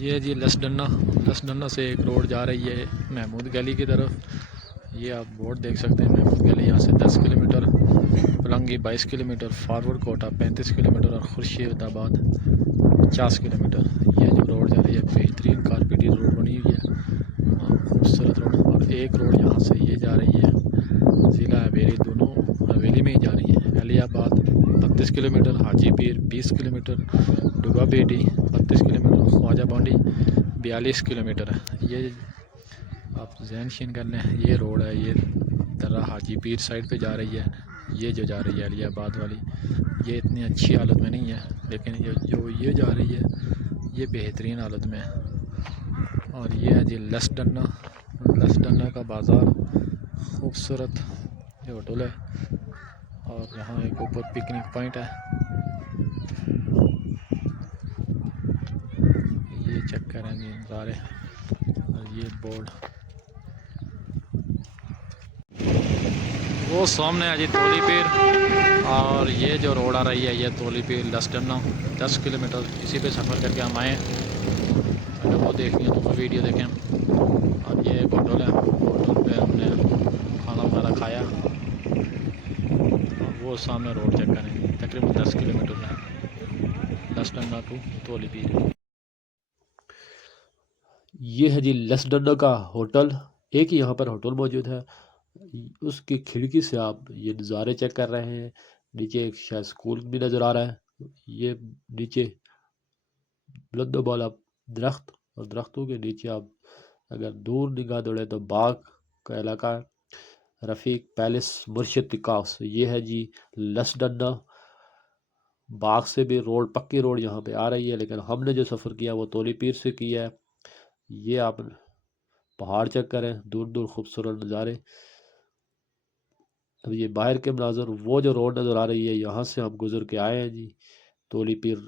ये जी लसडन्ना से एक रोड जा रही है महमूद गली की तरफ। ये आप बोर्ड देख सकते हैं, महमूद गली यहाँ से 10 kilometre, Palangi 22 kilometre, forward Kota 35 kilometre और खुर्शीदाबाद 50 किलोमीटर। ये जो रोड जा रही है बेहतरीन कारपेटी रोड बनी हुई है, खूबसूरत रोड। और एक रोड यहाँ से ये जा रही है ज़िला हवेली, दोनों हवेली में ही जा रही है। अलीबाद 32 किलोमीटर, हाजी पीर 20 किलोमीटर, डुगा बेटी 32 किलोमीटर, ख्वाजा बांडी 42 किलोमीटर है। ये आप जहन शीन कर लें, ये रोड है, ये दर्रा हाजी पीर साइड पे जा रही है। ये जो जा रही है अलीबाद वाली, ये इतनी अच्छी हालत में नहीं है, लेकिन ये जो ये जा रही है ये बेहतरीन हालत में है। और ये है जी लसडन्ना का बाज़ार, खूबसूरत ये होटल है। और यहाँ एक ऊपर पिकनिक पॉइंट है, ये चेक करें जी नज़ारे। और ये बोर्ड वो सामने है जी तोली पीर। और ये जो रोड आ रही है ये तोली पीर लसडन्ना 10 किलोमीटर, इसी पे सफ़र करके हम आए। अगर वो देखनी है तो वो वीडियो देखें। और ये एक होटल है, होटल पे हमने खाना वगैरह खाया। और वो सामने रोड चेक करें, तकरीबन 10 किलोमीटर है लसडन्ना टू तोली पीर। ये है जी लसडन्ना का होटल, एक ही यहाँ पर होटल मौजूद है। उसकी खिड़की से आप ये नज़ारे चेक कर रहे हैं। नीचे एक शायद स्कूल भी नज़र आ रहा है। ये नीचे बुलंद बाला दरख्त, और दरख्तों के नीचे आप अगर दूर निगाह दौड़े तो बाग का इलाका है। रफ़ीक पैलेस मुर्शिद तिकास, ये है जी लसडन्ना। बाग से भी रोड, पक्की रोड यहाँ पे आ रही है, लेकिन हमने जो सफ़र किया वो तोली पीर से किया है। ये आप पहाड़ चेक करें, दूर दूर खूबसूरत नज़ारे। अब ये बाहर के मनाजर, वो जो रोड नज़र आ रही है यहाँ से हम गुजर के आए हैं जी तोली पीर।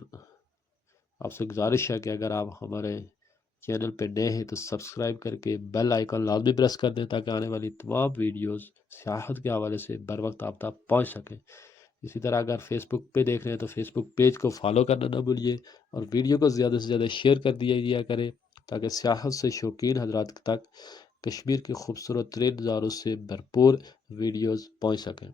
आपसे गुजारिश है कि अगर आप हमारे चैनल पे नए हैं तो सब्सक्राइब करके बेल आइकन लाजमी प्रेस कर दें, ताकि आने वाली तमाम वीडियोस सियाहत के हवाले से बर वक्त आप तक पहुँच सकें। इसी तरह अगर फेसबुक पे देख रहे हैं तो फेसबुक पेज को फॉलो करना ना भूलिए, और वीडियो को ज़्यादा से ज़्यादा शेयर कर दिया करें, ताकि सियाहत से शौकीन हजरात तक कश्मीर के खूबसूरत तरीन नज़ारों से भरपूर वीडियोज़ पहुँच सकें।